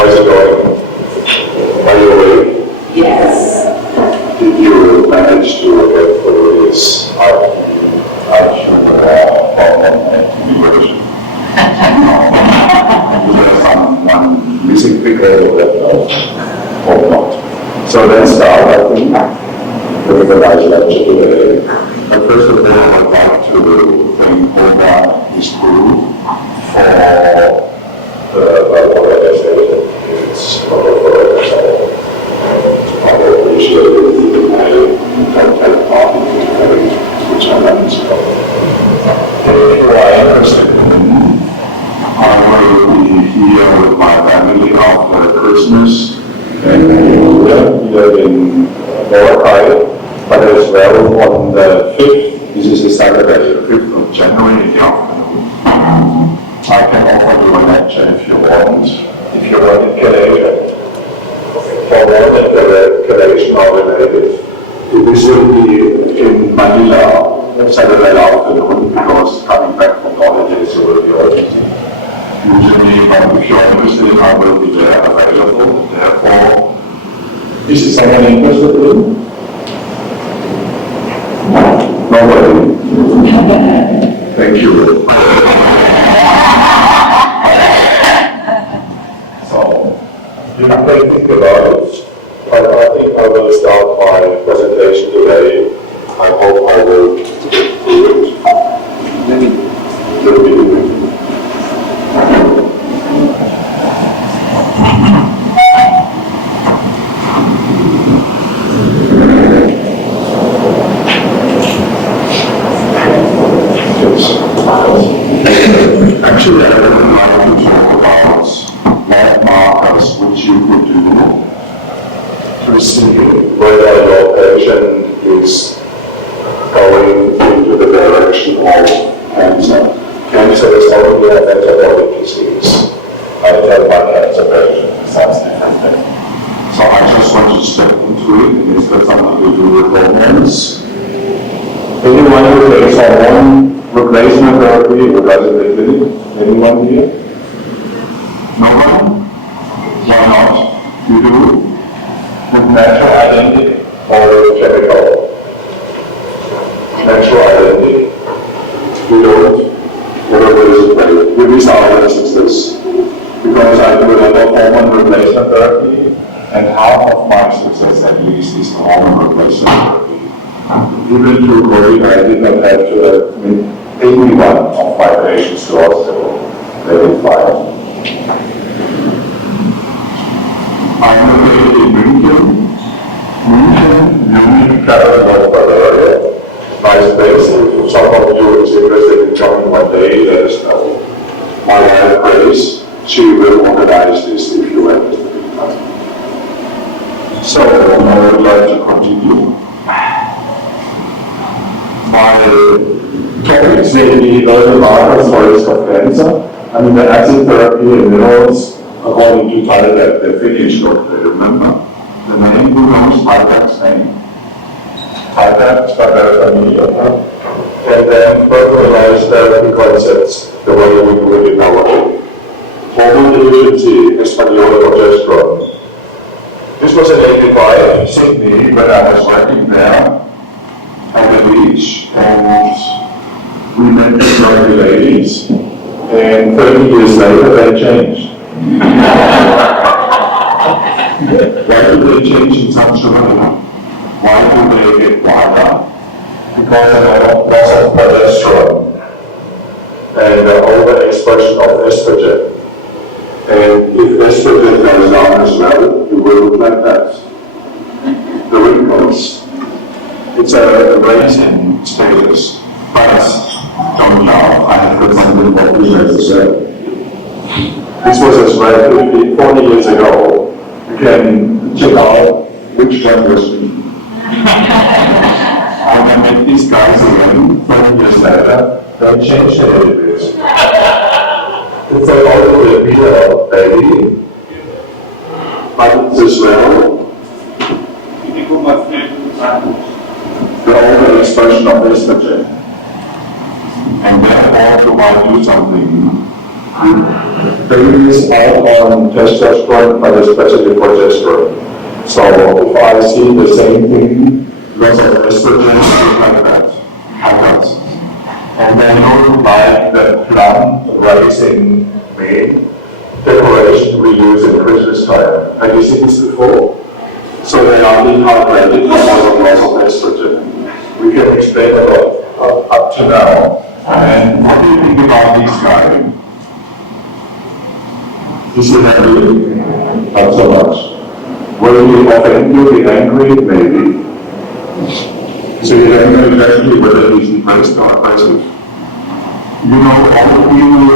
How's it going? Are you awake? Yes. Did you manage to get through this version? There's one missing figure that or not. So let's start, I think, with the nice lecture today. But first of all, I'd like to thank Oma, his crew, for it's not a I appreciate everything that I don't take part in which I manage to. If you are interested in, I will be here with my family after Christmas and New Year here in Boracay, but as well on the 5th, this is a Saturday, the 5th of January in the afternoon. I can offer you a lecture if you want in Canadian. For more than Canadian or related. This will be in Manila Saturday afternoon because coming back from holidays you will be all busy. Usually, but if you're interested, I will be there available. Therefore, is someone interested in? Nobody. Thank you. You can think about it, but I think I will start my presentation today. I hope I will get through it. Actually, I would like to talk about landmarkers which you could do to see whether your patient is going into the direction of cancer. Cancer is only a metabolic disease. I tell my cancer patient that's different thing. So I just want to step into it. It's got something to do with hormones. Anyone who takes hormone replacement therapy or does it in the clinic? Anyone here? No one? Why not? You do? With natural identity or chemical? Natural identity. You don't? Whatever is it? The reason I is this. Because I do a lot of hormone replacement therapy, and half of my success at least is the hormone replacement therapy. Even through COVID, I did not have to admit any one of my patients to hospital. They did fine. I'm located in München, Munich, Capital Bavaria. Nice place. If some of you is interested in coming one day, let us know. My wife Grace, she will organize this if you want it. So, I would like to continue. My topics may be early markers for risk of cancer. I mean, the acid therapy and minerals, according to title that they finished, remember? The name, who knows Tyvek's name? Tyvek's by their familiar. And then personalized therapy concepts, the way we do it in our day. Hormone deficiency, Espanol progesterone. This was in 85 in Sydney when I was working there at the beach, and we met the lovely ladies, and 30 years later they changed. Why do they change in such a way? Why do they get wider? Because of loss of progesterone and the overexpression of estrogen. And if estrogen goes down as well, you will look like that. The wrinkles. It's a raising status, but don't laugh, I have presented what we had to say. This was as well 40 years ago. You can check out which generation. When I met these guys again, 20 years later, they changed a little bit. It's a little bit baby, but it's as well the overexpression of estrogen. And therefore, you might do something babies are on testosterone, but especially progesterone. So if I see the same thing, lots of estrogen, like that, happens. And they don't like the plant rising May decoration we use in Christmas time. Have you seen this before? So they are dehydrated because of loss of estrogen. We can explain a lot up to now. And what do you think about this guy? Is he happy? Not so much. Will he offend you, be angry? Maybe. So you don't know exactly whether he's impressed or aggressive. You know, all the people who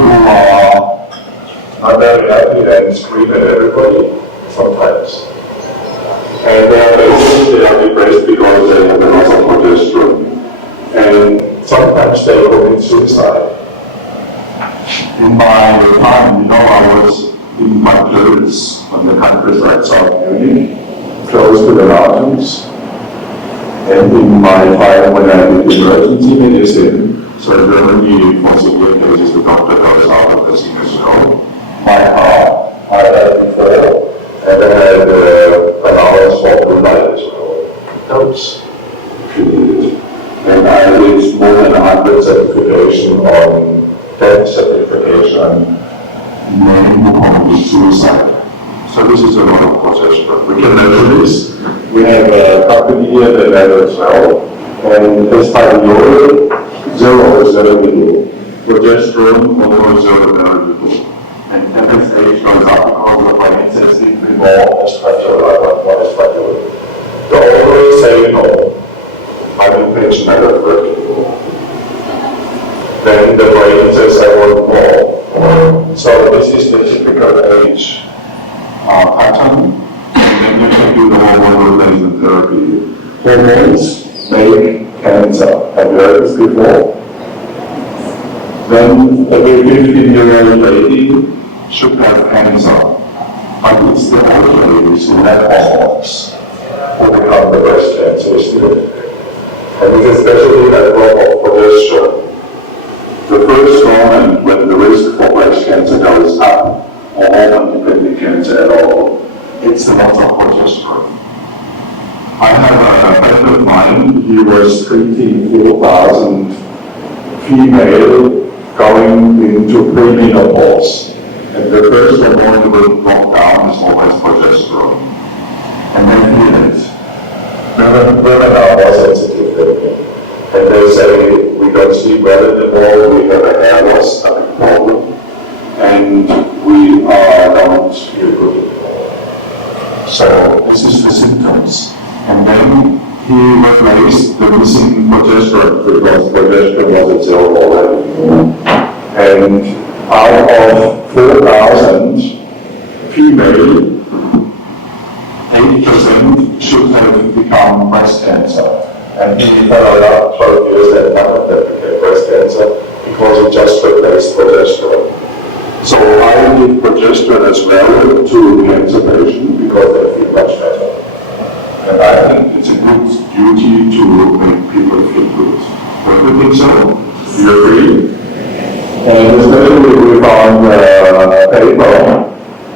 are very happy and scream at everybody sometimes. And they are depressed because they have a loss of progesterone. And sometimes they commit suicide. In my time, I was in my place on the countryside South Munich, close to the mountains. And in my time when I did emergency medicine, so Germany for severe cases the doctor goes out of the scene as well. My heart, I had before, and then I had allowance for blue light as well. Dose. And I did more than 100 certification on death certification, many who committed suicide. So this is a lot of progesterone. We can measure this. We have a company here that measures well, and this time episodiol, 0 is very little. Progesterone, almost 0 very little. And FSH goes up because of my insensitivity more estradiol, I want more estradiol. They always say no. I'm impatient, I don't work anymore. Then the brain says I want more. So this is the typical age pattern, and then you can do the hormone replacement therapy. Hormones make cancer. Have you heard this before? Then every 15-year-old lady should have cancer, but it's the old ladies who have hormones who become the breast cancer still. And it's especially that drop of progesterone. The first moment when the risk for breast cancer goes up, or hormone-dependent cancer at all, it's a lot of progesterone. I have a friend of mine, he was treating 4,000 female going into premenopause. And the first hormone that will drop down is always progesterone. And then he is. Women are more sensitive than men. And they say, we don't sleep well anymore, we have a hair loss, a big problem, and we don't feel good anymore. So this is the symptoms. And then he replaced the missing progesterone because progesterone was at 0 already. And out of 4,000 female, 80% should have become breast cancer. And he followed up 12 years and none of them became breast cancer because he just replaced progesterone. So I give progesterone as well to cancer patients because they feel much better. And I think it's a good duty to make people feel good. Don't you think so? Do you agree? And especially we found a paper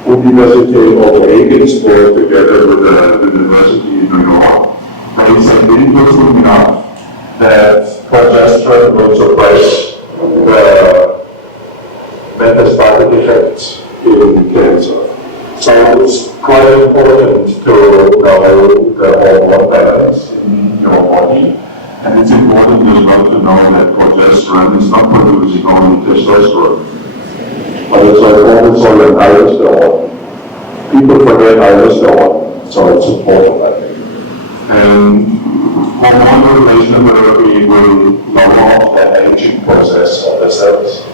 University of Regensburg together with the University of New York. They said it was enough that progesterone will suppress the metastatic effects in cancer. So it's quite important to know the hormone balance in your body. And it's important as well to know that progesterone is not producing only testosterone, but it's also an aldosterone. People forget aldosterone, so it's important, I think. And hormone replacement therapy will lower the aging process of the cells.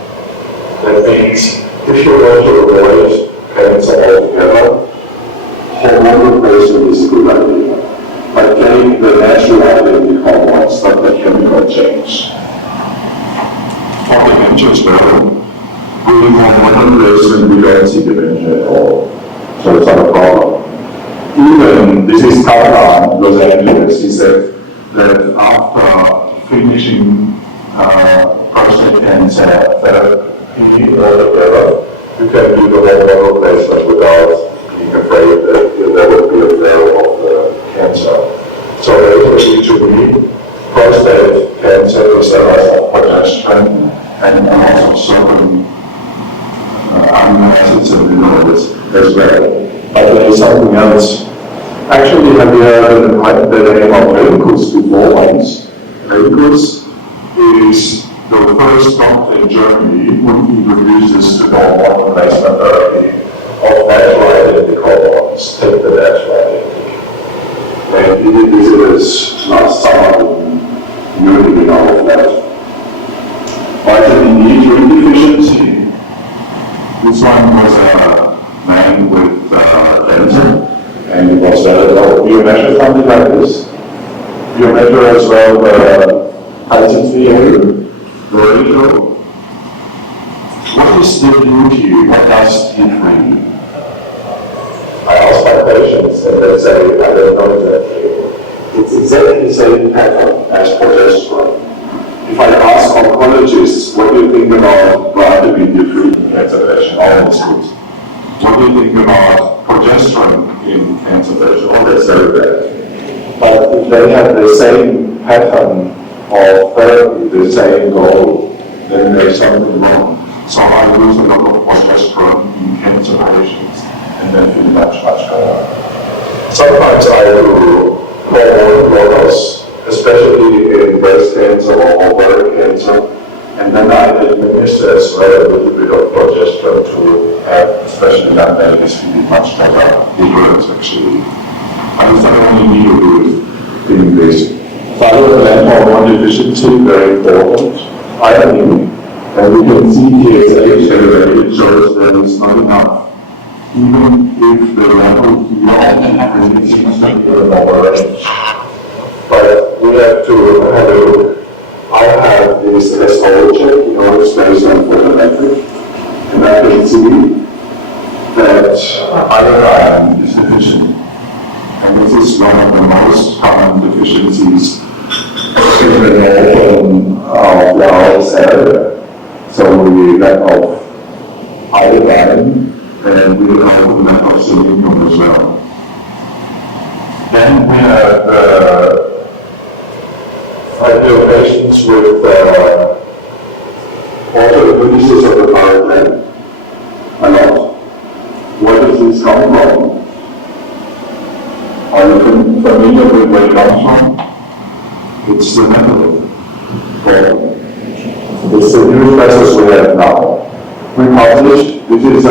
That means if you want to avoid cancer altogether, hormone replacement is a good idea. But getting the natural identity hormones, not the chemical change. For dementia as well, with hormone replacement, we don't see dementia at all. So it's not a problem. Even, this is Taiwan, Los Angeles, he said that after finishing prostate cancer therapy altogether, you can do the hormone replacement without being afraid that there will be a flare of the cancer. So HPV, prostate cancer is a loss of progesterone and also certain amino acids and minerals as well. But there is something else. Actually, have you heard the name of Landenberger before once? Landenberger is the first doctor in Germany who introduces the hormone replacement therapy of natural identical bonds. Take the natural identical. And he did this last summer in Munich and all of that. Vitamin D3 deficiency. This one was a man with cancer, and it was do you measure something like this? Do you measure as well the height the ratio? What is the beauty? What does it mean? I ask my patients and they say, I don't know exactly. It's exactly the same pattern as progesterone. If I ask oncologists, what do you think about vitamin D3 in cancer patient? All is good. What do you think about progesterone in cancer patient? Oh, that's very bad. But if they have the same pattern of therapy, the same goal, then there's something wrong. So I use a lot of progesterone in cancer patients and then feel much better. Sometimes I do hormone blockers, especially in breast cancer or ovarian cancer, and then I administer as well a little bit of progesterone to have, especially young ladies, feeling much better. It works actually. But it's not only me who do it in this. Thyroid hormone deficiency, very important. Iodine, and we can see TSH elevated shows that it's not enough. Even if the level here is lower range. But we have to have a look. I have this SO check, it's based on photometric, and I can see that iodine is deficient. And this is one of the most common deficiencies in the northern of the Alps area. So we lack of iodine and we have lack of selenium as well. Then we have patients with autoimmune disease of the thyroid gland. A lot. Where does this come from? Are you familiar with where it comes from? It's the metabolic problem. It's the new process we have now. We published, this is a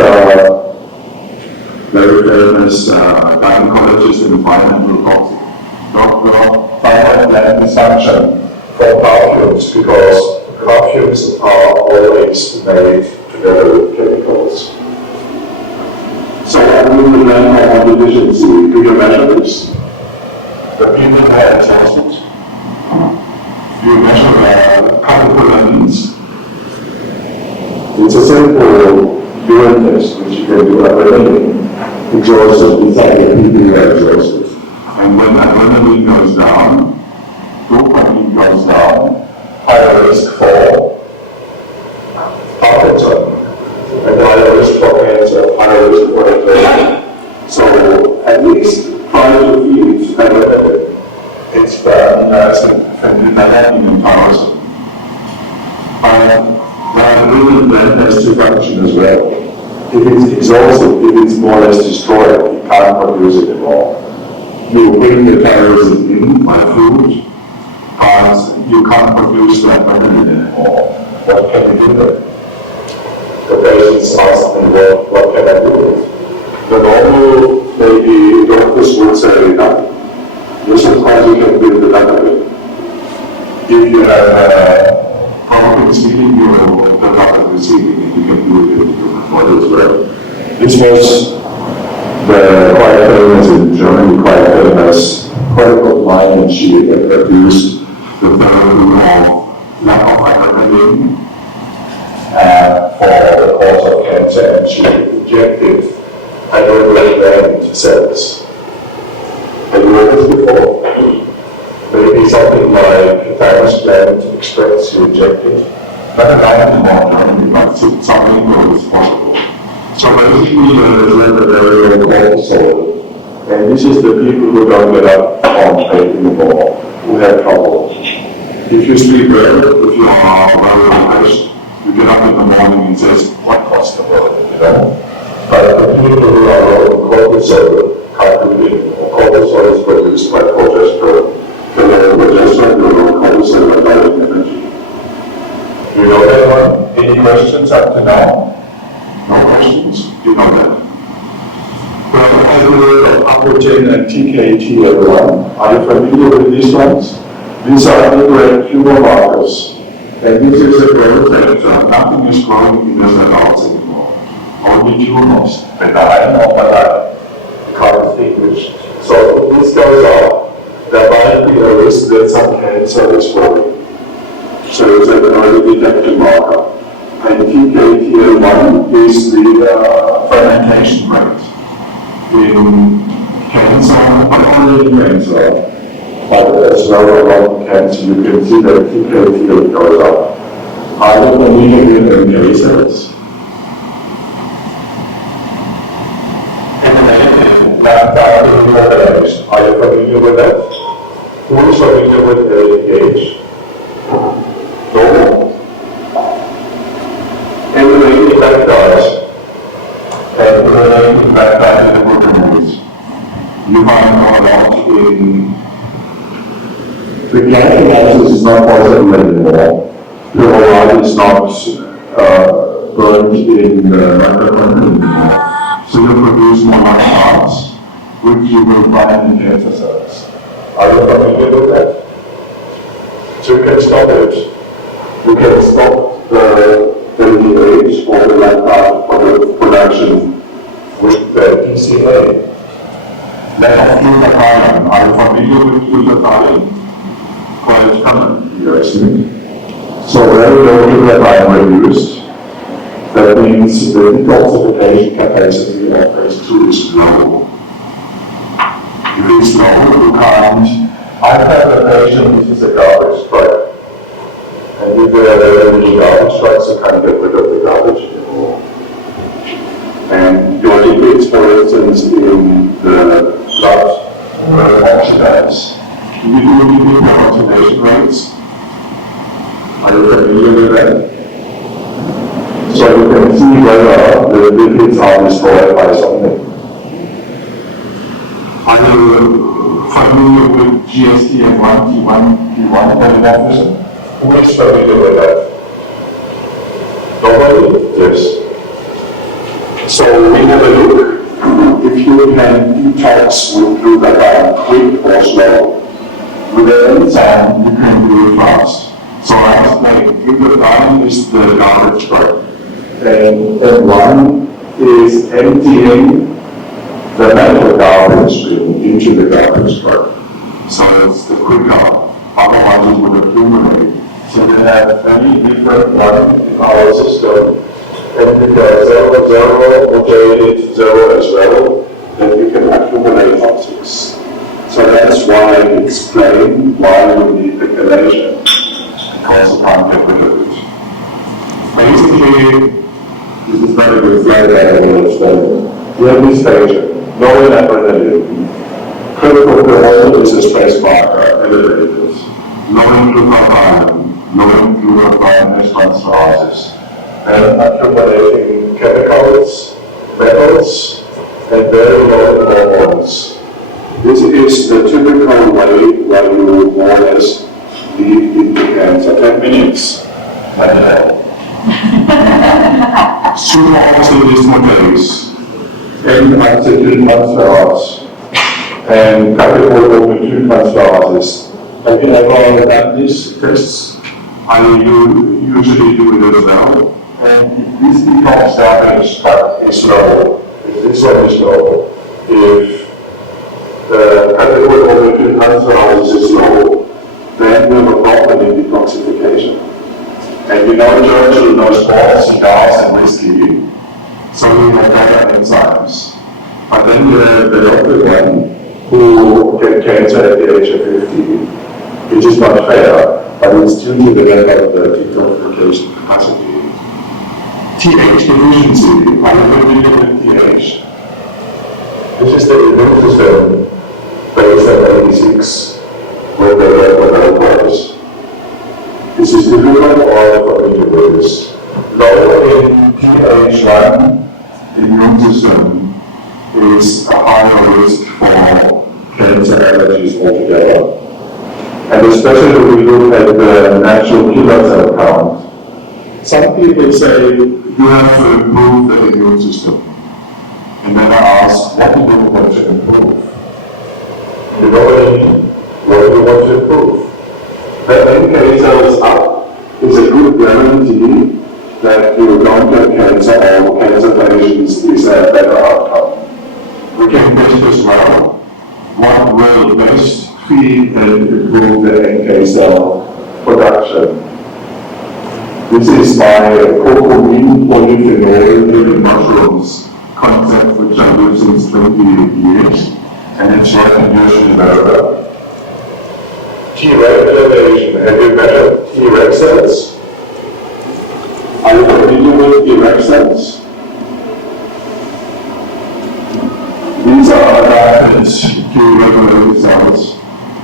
very famous gynecologist and environmental toxic Dr. Thyroid gland dysfunction from perfumes, because perfumes are always made together with chemicals. So I'm doing the gland hormone deficiency. Do you measure this? The people have tested. You measure the catecholamines. It's a simple urine test which you can do every day. Exhausted, it's like a people are exhausted. And when adrenaline goes down, dopamine goes down, higher risk for Parkinson, and higher risk for cancer, higher risk for depression. So at least try to feel adrenaline. It's bad as phenylalanine and tyrosine. The adrenaline gland has to function as well. If it's exhausted, if it's more or less destroyed, you can't produce it anymore. You bring the tyrosine in by food, but you can't produce that adrenaline anymore. What can you do then? The patients ask me, well, what can I do? The normal, maybe doctors would say nothing. But sometimes you can build it up a bit. If you have problems feeding, you will build up and receiving it, you can do it in the human body as well. This was quite famous in Germany, quite famous critical line, and she introduced the therapy of lack of adrenaline for the cause of cancer, and she injected adrenaline gland cells. Have you heard this before? Maybe something like thymus gland extracts you injected. Not a diamond anymore, but something that is possible. So basically, there's a very low cortisol. And this is the people who don't get up on plate anymore, who have trouble. If you sleep well, if you are very refreshed, you get up in the morning and says, what cost the world, you know? But the people who are low on cortisol can't do it anymore. Cortisol is produced by progesterone. The low progesterone, the low cortisol, and low energy. Do you know that one? Any questions up to now? No questions? You know that. Well, as the Apogen and TKTL1, are you familiar with these ones? These are indirect tumor markers. And this is a growth factor. Nothing is growing in the cells anymore. Only tumors. Benign or malign. Can't distinguish. So if this goes up, there might be a risk that some cancer is growing. So it's an early detection marker. And TKTL1 is the fermentation rate in cancer, but only in cancer. But as well around cancer, you can see that TKTL goes up. Are you familiar with NK cells? Are you familiar with that? Who is familiar with ABH? No? Emulating peptides. Emulating peptides in the glutamate. You find a lot in the gang analysis is not possible anymore. The oral is not burned in the mitochondria anymore. So you produce more parts, which you will find in cancer cells. Are you familiar with that? So you can stop it. You can stop the LDH or the lactate for the production with the PCA. Then glutathione. Are you familiar with glutathione? Quite common here, isn't it? So very low glutathione reduced. That means the detoxification capacity of phase 2 is low. If it's low, you can't. I've had a patient, this is a garbage truck. And if there are many garbage trucks, you can't get rid of the garbage anymore. And your lipids, for instance, in the blood oxidize. Do you do lipid oxidation rates? Are you familiar with that? So you can see whether the lipids are destroyed by something. Are you familiar with GST-1, T1 polymorphism? Who is familiar with that? Nobody? Yes. So we have a look. If you can detox with glutathione quick or slow, with an enzyme you can do it fast. So I explained, glutathione is the garbage truck. And M1 is emptying the metal garbage bin into the garbage truck. So it's the quicker, otherwise it would accumulate. So we have many different ones in our system, and because 0, 0, rotated 0 as well, then you can accumulate toxics. So that's why I explain why you need the chelation, because you can't get rid of it. Basically, this is very good slide that I will explain. You have this patient, no adrenaline. Critical cortisol is a stress marker, elevated. Low glutathione is transferase. And accumulating chemicals, metals, and very low hormones. This is the typical way where you more or less lead into cancer. 10 minutes. Super oxidismutase and oxygen transferase and catecholamine transferases. Have you ever done these tests? I usually do it as well. And if this detox damage is low, if this one is low, if the catecholamine transferase is low, then we have a problem in detoxification. And you know, Churchill knows sports, cigars, and whiskey, so we have better enzymes. But then you have the other one who get cancer at the age of 50, which is not fair, but it's due to the lack of the detoxification capacity. TH deficiency. Are you familiar with TH? This is the immune system based on 86 with the red blood. This is difficult or familiar with this. Low in TH1, the immune system is a higher risk for cancer allergies altogether. And especially when we look at the natural killer cell count, some people say you have to improve the immune system. And then I ask, what do you want to improve? You know what I mean? What do you want to improve? The NK cells up is a good guarantee that you don't get cancer or cancer patients is a better outcome. We can test as well what will best feed and improve the NK cell production. This is my curcumin polyphenol in mushrooms concept, which I use since 28 years, and it's recognized in America. T-reg elevation. Have you measured T-reg cells? Are you familiar with T-reg cells? These are adapted to regulatory cells,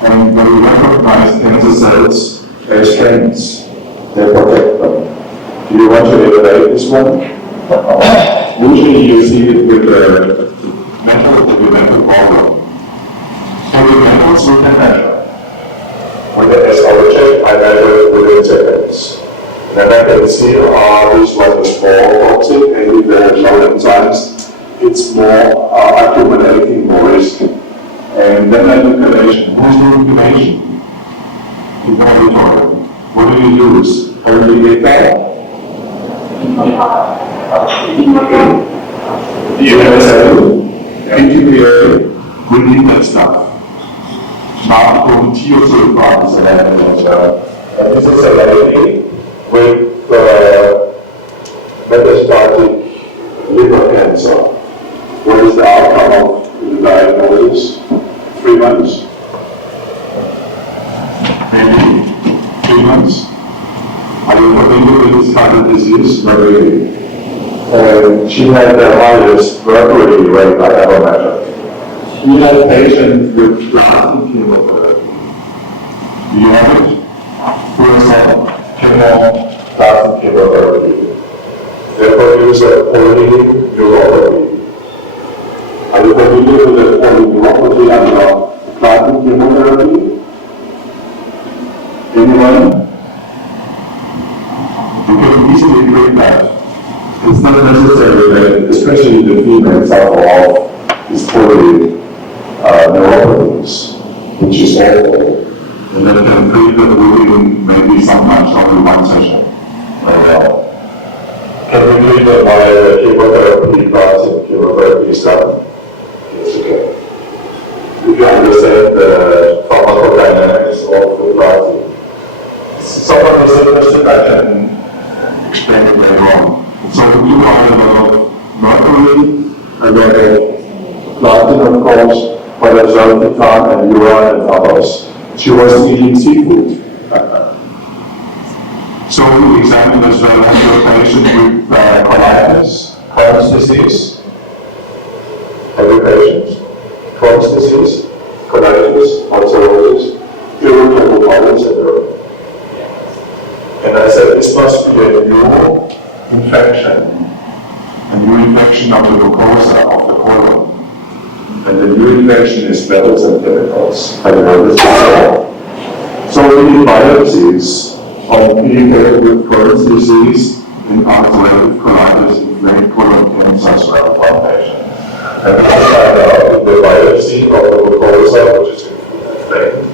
and they recognize cancer cells as friends. They protect them. Do you want to evaluate this one? Usually you see it with the metal problem. Heavy metals you can measure. With the SR check, I measure it within seconds. Then I can see, this one is more toxic, and with the low enzymes, it's more accumulating more risk. And then education. Who's doing education? In laboratory. What do you use? Only data? PTPA, we need that stuff. Now, thiosulfate is and this is a lady with metastatic liver cancer. What is the outcome of the diagnosis? 3 months? Maybe 3 months? Are you familiar with this kind of disease? Very. she had the highest mercury rate I ever measured. She had a patient with plastic chemotherapy. Do you have it? Who is that? Plastic chemotherapy. They produce a polyneuropathy. Are you familiar with the polyneuropathy under plastic chemotherapy? Anyone? You can easily treat that. It's not necessary that, especially the female suffer of this polyneuropathies, which is awful. And then can treat it within maybe sometimes only one session. Can we treat it by the chemotherapy plastic chemotherapy stuff? Yes, okay. If you understand the pharmacodynamics of the plastic. Someone is interested, I can explain it later on. So we do have a lot of mercury, a lot of platinum, of course, but as well titan and urine and others. She was eating seafood. So we examined as well as your patient with colitis, Crohn's disease. Every patient, Crohn's disease, colitis, ulcerosis, irritable bowel syndrome. And I said this must be a new infection of the mucosa of the colon. And the new infection is metals and chemicals. I know this before. So we did biopsies of people with Crohn's disease and ulcerative colitis, inflamed colon cancer as well, one patient. And we find out in the biopsy of the mucosa, which is inflamed,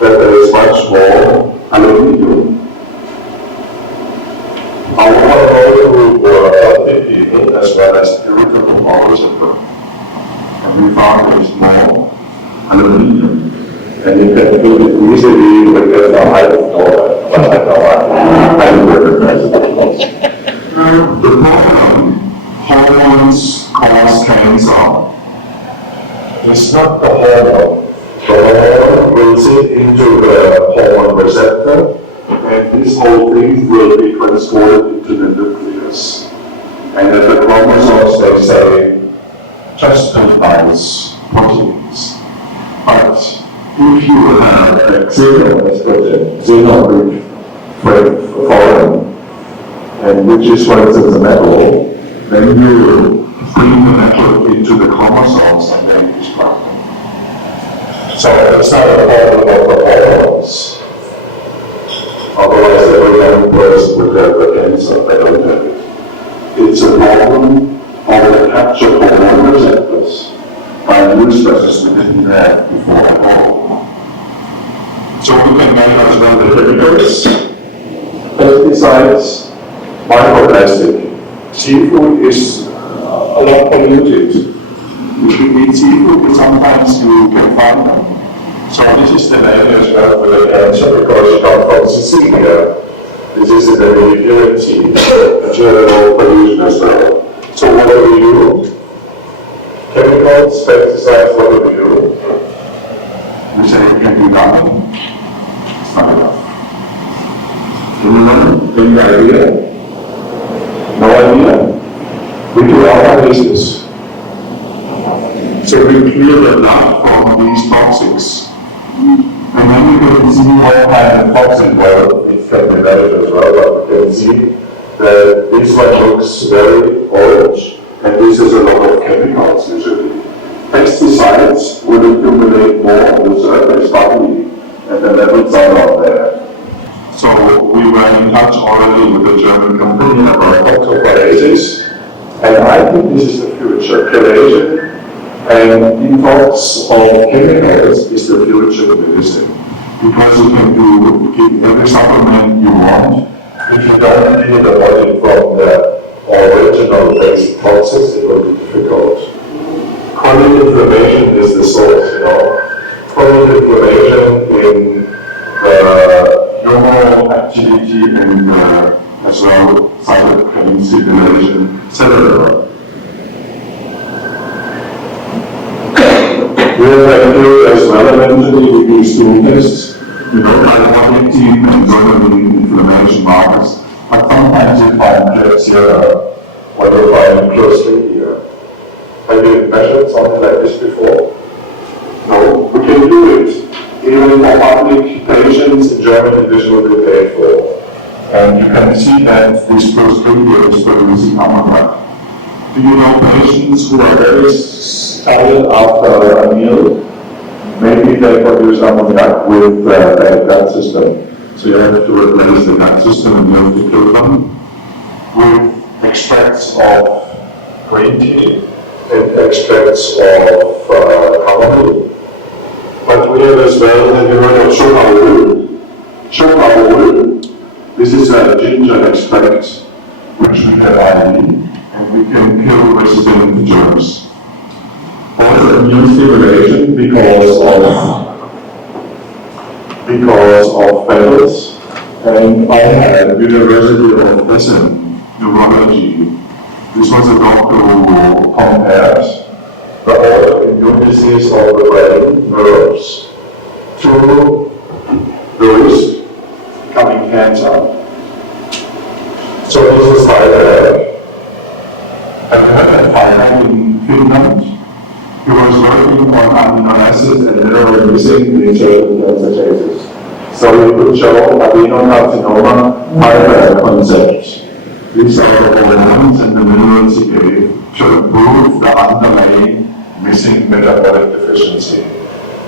that there is much more aluminium. Our control group were healthy people as well as irritable bowel syndrome. And we found there is more aluminium. And you can feel it easily because the height of the hormones cause cancer. It's not the hormone. The hormone will sit into the hormone receptor, and this whole thing will be transported into the nucleus. And that the chromosomes, they say, just recognize proteins. But if you have a xeno foreign, and which is, for instance, a metal, then you bring the metal into the chromosomes and then destruct them. So it's not a problem of the hormones. Otherwise, every young person would have a cancer, they don't have it. It's a problem of the capture hormone receptors by immune stresses we didn't have before at all. So we can measure as well the chemicals, pesticides, microplastic. Seafood is a lot polluted. If you eat seafood, sometimes you can find them. So this is the name as well for the cancer because you come from Sicilia. This is in the Mediterranean Sea, general pollution as well. So what do we do? Chemicals, pesticides, what do we do? We say it can be done. It's not enough. Anyone? Any idea? No idea? We do our analysis. So we clear the blood from these toxics. And then we can see what kind of toxin, well, it can be measured as well, but we can see that this one looks very orange, and this is a lot of chemicals usually. Pesticides would accumulate more on the surface body, and the levels are not there. So we were in touch already with the German company about toxophoresis, and I think this is the future. Chelation and detox of chemicals is the future of medicine. Because you can give every supplement you want. If you don't clear the body from the original basic toxins, it will be difficult. Chronic inflammation is the source, you know. Chronic inflammation in the neural activity and as well cytokine stimulation, etc. We have included as well eventually with these stool tests, you know, metabolic team and joining inflammation markers. But sometimes you find Klebsiella when you find closely here. Have you measured something like this before? No, we can do it. Even for public patients in Germany, this will be paid for. And you can see that this clostridium is producing ammoniac. Do you know patients who are very tired after a meal? Maybe they produce ammoniac with their gut system. So you have to replace the gut system and you have to kill them with extracts of green tea and extracts of chamomile. But we have as well, have you heard of shoka? Shoka, this is a ginger extract which we have IV. And we can kill resistant germs. Also immune stimulation because of metals. And I had University of Essen neurology. This was a doctor who compared the autoimmune disease of the brain nerves to the risk coming cancer. So this is how I had. At the time in Finland, he was working on amino acids and mineral missing in certain cancer cases. So he could show adenocarcinoma by concept. These are the hormones and the minerals he gave to improve the underlying missing metabolic deficiency.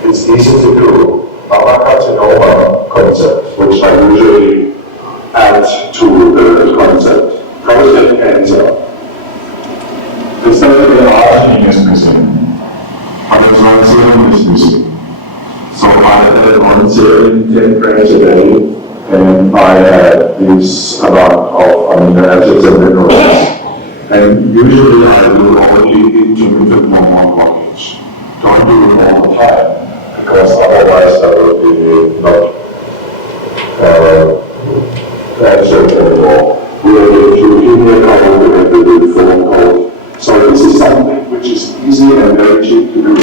It's easy to do. Adenocarcinoma concept, which I usually add to the concept. Prostate cancer. It's not that the arginine is missing, but as well serum is missing. So I had on serum 10 grams a day, and I had this amount of amino acids and minerals. And usually I do only intermittent hormone blockage. Don't do it all the time, because otherwise I will be not answered anymore. We are going to leukemia code and the good form code. So this is something which is easy and very cheap to do.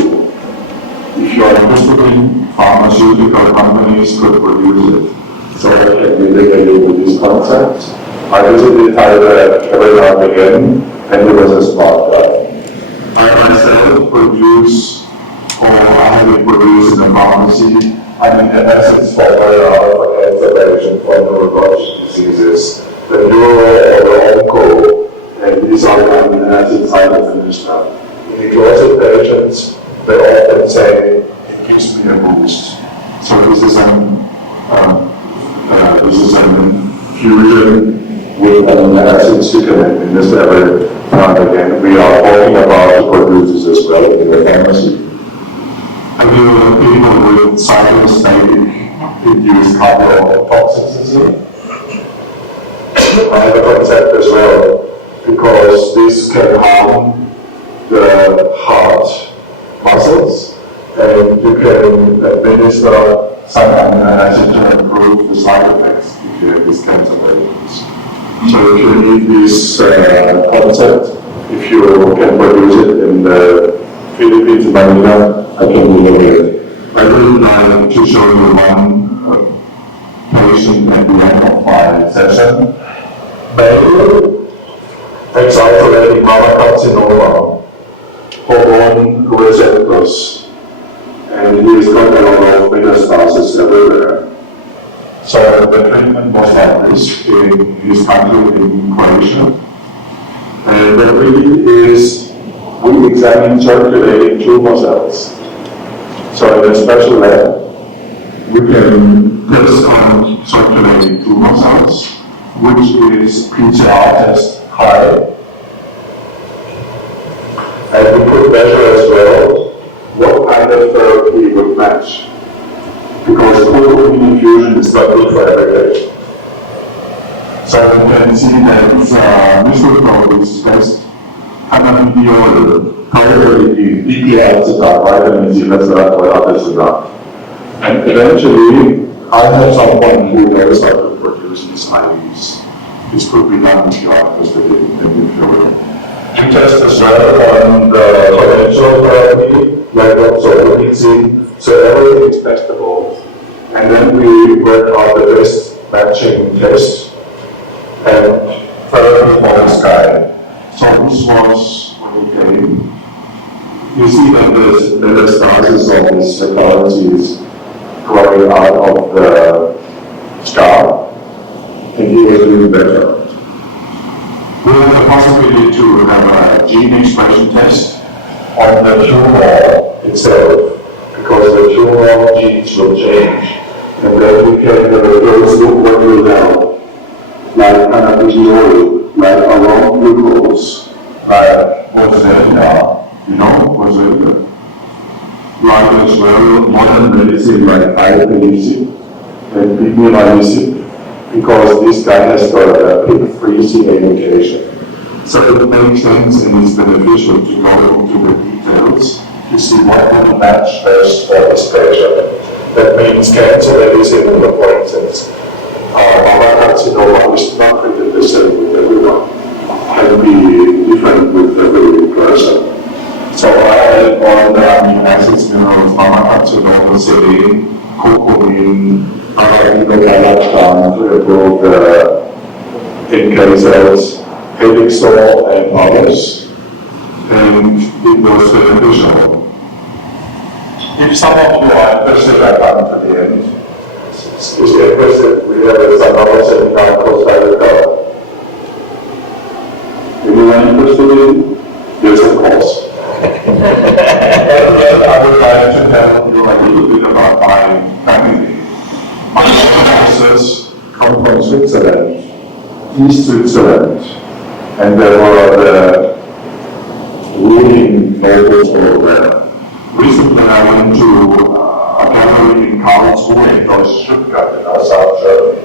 If you are interested in pharmaceutical companies could produce it. So I can relate you with this concept. I visited Thailand every now and again, and he was a smart guy. I myself produce, or I have it produced in a pharmacy. And in essence, for cancer patients, for neurological diseases, the neuro or the onco, and these are the amino acids I finished now. In closet patients, they often say, it gives me a boost. So this is an Fusion with amino acids you can administer now and again. We are talking about to produce this as well in the pharmacy. Have you people with cytostatic induced cardiotoxicity? I have a concept as well, because this can harm the heart muscles, and you can administer Some amino acid to improve the side effects if you have these cancer patients. So if you need this concept, if you can produce it in the Philippines, Manila, I can deliver it. I would like to show you one patient at the end of my session. Male, exaggerating mammocarcinoma, hormone receptors, and he's got a lot of metastasis everywhere. So the treatment was like this in his country in Croatia. And what we did is we examined circulating tumor cells. So in a special lab, We can test on circulating tumor cells, which is PCR test high. and we could measure as well what kind of therapy would match. Because protein infusion is not good for every patient. So you can see that this test cannabidiol, DPL is not vitamin C, that's not what others are not. And eventually, I have someone who knows how to produce these IVs. this could be done if you are interested in it. We test as well on the conventional therapy, like what so everything is testable. And then we work out the best matching test and therapy for this guy. So this was when he came. You see that the metastasis of this oncology is growing out of the scar, and he was doing better. We have the possibility to have a gene expression test. On the tumor itself, because the tumor genes will change, and then we can replace what we now, like cannabidiol, like around glucose, like Boswellia, you know, Boswellia. like as well modern medicine like iPSC and PSOM, because this guy has got a PIK3CA mutation. So it makes sense and it's beneficial to go into the details to see what will match best For this patient. That means cancer medicine, for instance, mammocarcinoma is not treated the same with everyone. Can be different with every person. So I added all the amino acids, minerals, mammocarcinoma, selene, curcumin, Galactan to improve the NK cells, Helixol and others. and it was beneficial. If some of you are interested, I come to the end. Is interested, we have some other seminar called Anyone interested in? Yes, of course. Well, I would like to tell you a little bit about my family. My ancestors Come from Switzerland, East Switzerland, and they were the ruling nobles over there. recently I went to a gallery in Karlsruhe in Stuttgart in South Germany.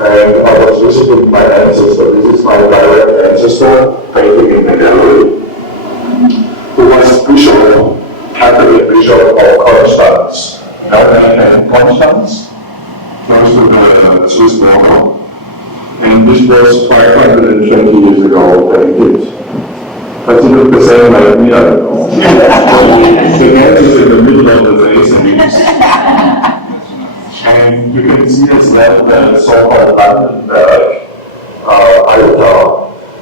And I was visiting my ancestor. This is my direct ancestor, painting in the gallery, who was bishop, Catholic bishop of Constance. Constance, close to the Swiss border. And this was 520 years ago painted. But he looked the same like me, I don't know. The head is in the middle of the face and you can see as well the so-called Landenberger iota,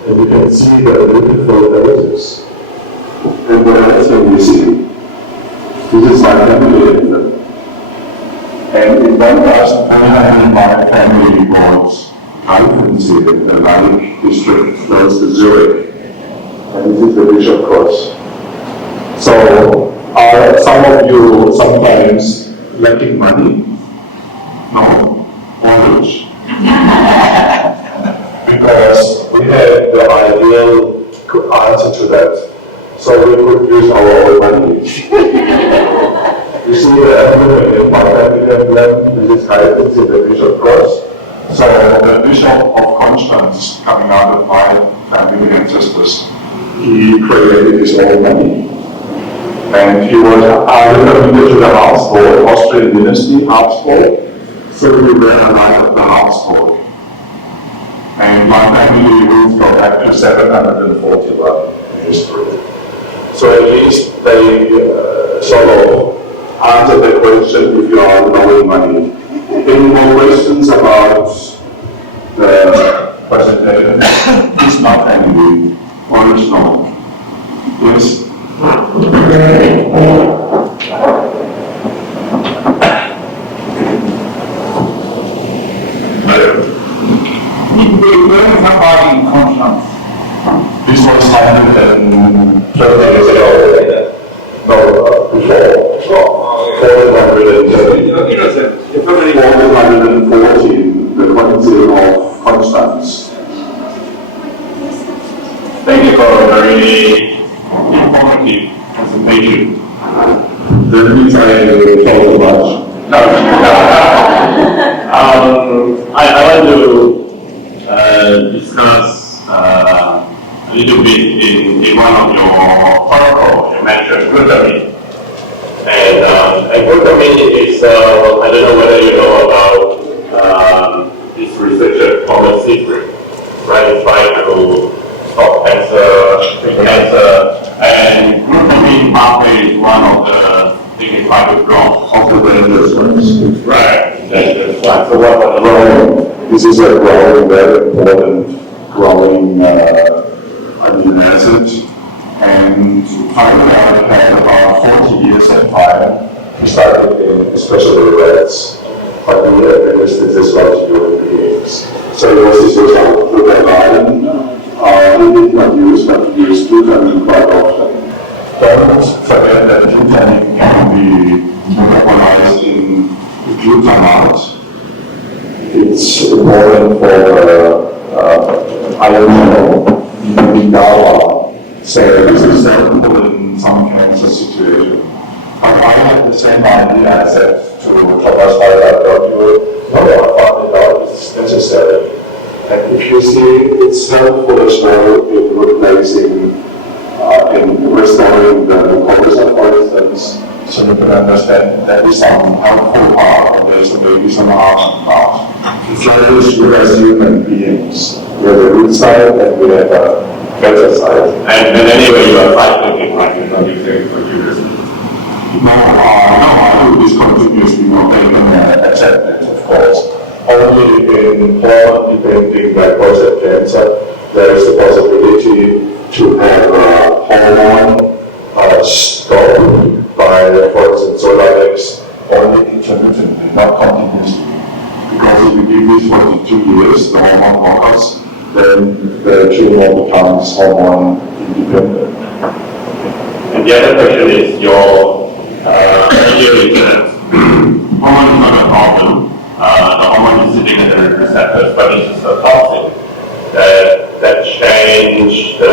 and you can can see the beautiful images. And what else can we see? This is my family. And if one does my family reports, I can see the Lake district close to Zurich. And this is the Bishop Cross. So, are some of you sometimes lacking money? No? Knowledge? Because we have the ideal answer to that. So we could use our own money. You see the emblem in my family emblem, this is guidance in the Bishop Cross. So the Bishop of Constance, coming out of my family ancestors, he created his own money. And he was related to the household, Austrian dynasty household, so we were alive of the household. And my family roots go back to 741 history. So at least they sort of answer the question if you are knowing money. Any more questions about the presentation? It's not family, original. Yes? Somebody in conscience. This was 130 years ago. No, before. 430. 414, the Council of Constance. Thank you for a very informative presentation. That means I talk too much. No. I want to discuss a little bit in one of your protocols. You mentioned glutamine. And glutamine is, I don't know whether you know about this researcher, Thomas Secret, right? He's trying to stop cancer, treat cancer, and glutamine pathway is one of the things he tried to block. Of the dangerous ones. Right, dangerous one. So what was the This is a growing, very important growing amino acid. And Tyler had about 40 years at fire. We started in especially rats, but we administered this well to human beings. So it was this was our glutathione. We did not use, but we use glutamine quite often. Don't forget that glutamine can be metabolized in glutamate. It's important for iron channel in GABA. So this is helpful in some cancer situations. But I had the same idea I said to Thomas Tyler, No, I found it out, it's necessary. and if you see, it's helpful as well in replacing, in restoring the mucosa, for instance, so you can understand that is some helpful part, and there's maybe some harm part. It's like this, we as human beings, we have a good side and we have a better side. And anyway, you are fighting it like you're not using computers. No, I do this continuously, not taking accept it, of course. Only in hormone-dependent like prostate cancer, there is the possibility to have a hormone stopped by, for instance, Solarex, Only intermittently, not continuously. Because if you give this for 2 years, the hormone blockers, then the tumor becomes hormone independent. And the other question is your idea is that hormone is not a problem. The hormone is sitting at the receptors, but it's just a toxin that changed the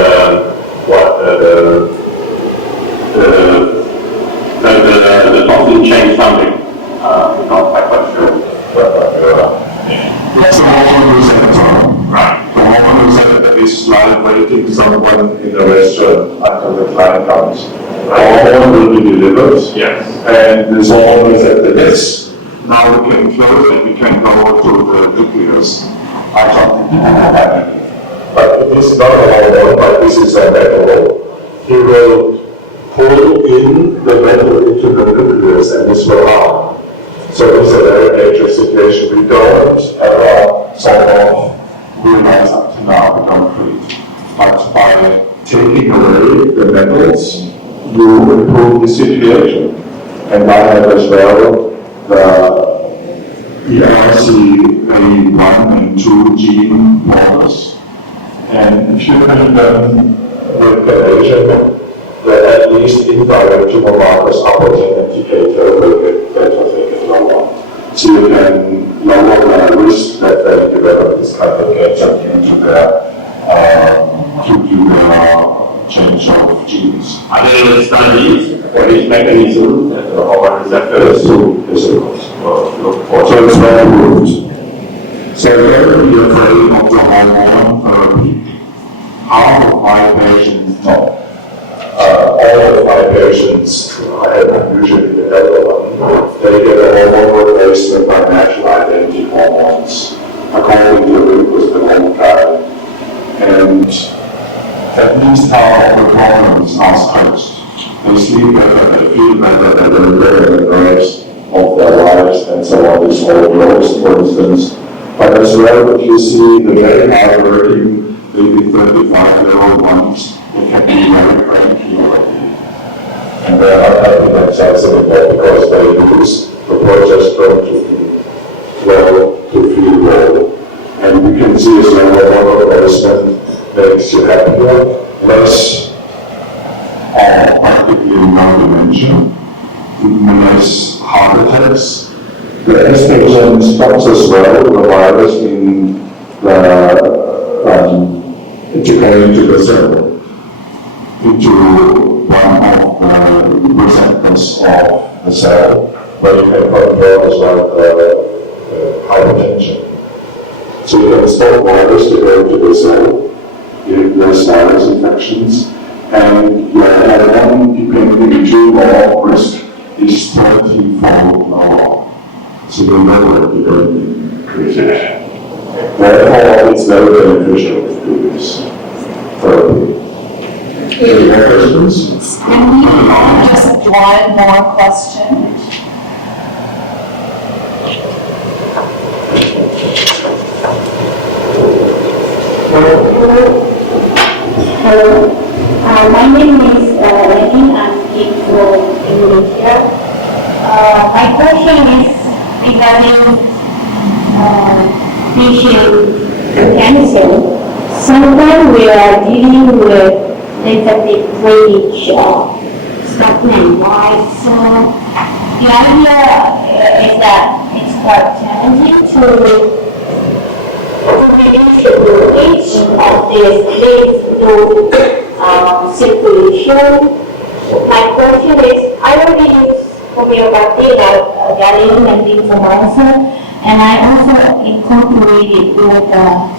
toxin changed something. We're not quite sure. That's the hormone receptor. Right. The hormone receptor that is like waiting someone in the restaurant until the client comes. The hormone will be delivered. Yes. And this hormone receptor, yes, now we can close and we can go to the nucleus. I thought it didn't happen. but it is not a hormone, but this is a metal. He will pull in the metal into the nucleus and this will harm. So it's a very dangerous situation. We don't Sort of realize up to now we don't treat. But this situation. And I have as well the ERCA1 and 2 gene models. And if you look at them with the at least indirect tumor markers are protein indicator will get better, they get lower. So you can lower the risk that they develop this kind of cancer due to their change of genes. Are there studies for this mechanism that the hormone receptors Yes, of course. So it's well proved. So don't be afraid of the hormone therapy. Half of my patients, no. All of my patients, I have usually the elder one, they get a hormone replacement by natural identity hormones, according to the hormone guide. And at least half of the hormones are stretched. They sleep better, they feel better, they don't get the nerves of their lives, and so on. This all grows, for instance. But as well, if you see the very hard-working, maybe 35-year-old ones, they can be very cranky already. And they are not happy themselves anymore because they lose the progesterone to feel well. And we can see as well hormone replacement makes you happier, less practically no dementia, less heart attacks. The estrogen stops as well the virus in to go into the cell, into one of the receptors of the cell, where you can control as well hypertension. So you can stop virus to go into the cell, you have less virus infections, and your LM, depending tumor risk, is 30-fold lower. So you know that you don't increase it. Therefore, it's very beneficial to do this therapy. Any more questions? Can we just one more question? Hello. My name is Lenin. I'm speaking from Indonesia. My question is regarding patient cancer. Sometimes we are dealing with lymphatic drainage stagnant, right? So the idea is that it's quite challenging to reduce the blockage of this leads to circulation. My question is, I already use homeopathy like gallium and inflammation, and I also incorporated with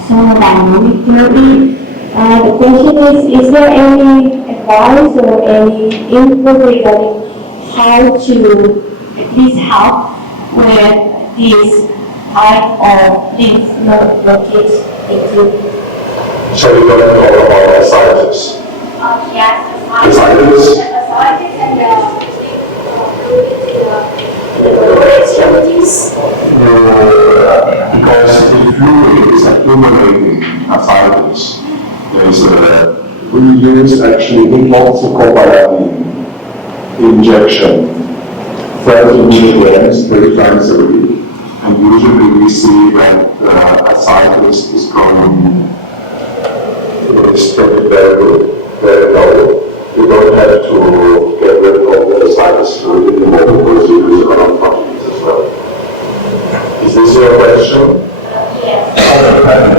solar dynamic therapy. The question is there any advice or any input regarding how to at least help with this type of lymph node blockage into? So you're going to talk about ascites. Yes, Ascites? and lower extremities. Because the fluid is accumulating ascites. We use actually hydroxycobalamin injection, 30 milligrams 3 times a week. And usually we see that ascites is growing very low. You don't have to get rid of the ascites fluid anymore because you use a lot of proteins as well. Is this your question?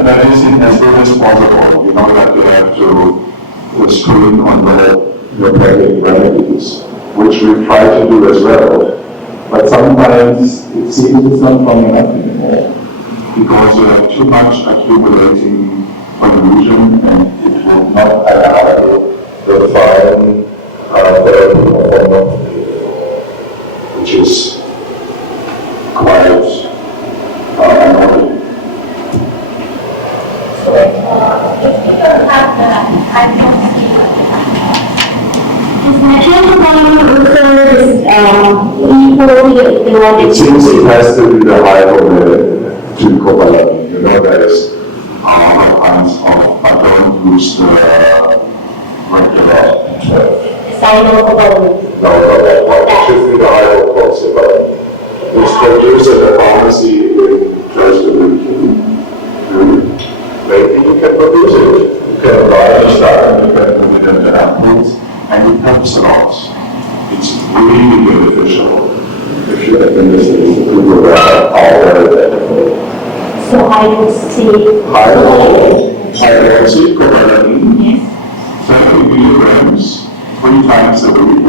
Medicine as good as possible. You know that you have to screen on your pregnant remedies, which we try to do as well. But sometimes it seems it's not coming up anymore because you have too much accumulating pollution and it will not allow the fine therapy of hormone, which is quite annoying. If you don't have the hydroxy, is natural equal It seems it has to be the height of the cobalamin. You know, there is other kinds of, I don't use the regular 12. Cyanocobalamine. No, not that one. It should be the hydroxy, but it's produced at the pharmacy just to maybe you can produce it. You can buy the stuff and you can put it into apples, and it helps a lot. It's really beneficial if you administer it to people that are already beneficial. So I will see. Hydroxychloroquine, Yes. 30 milligrams, 3 times a week.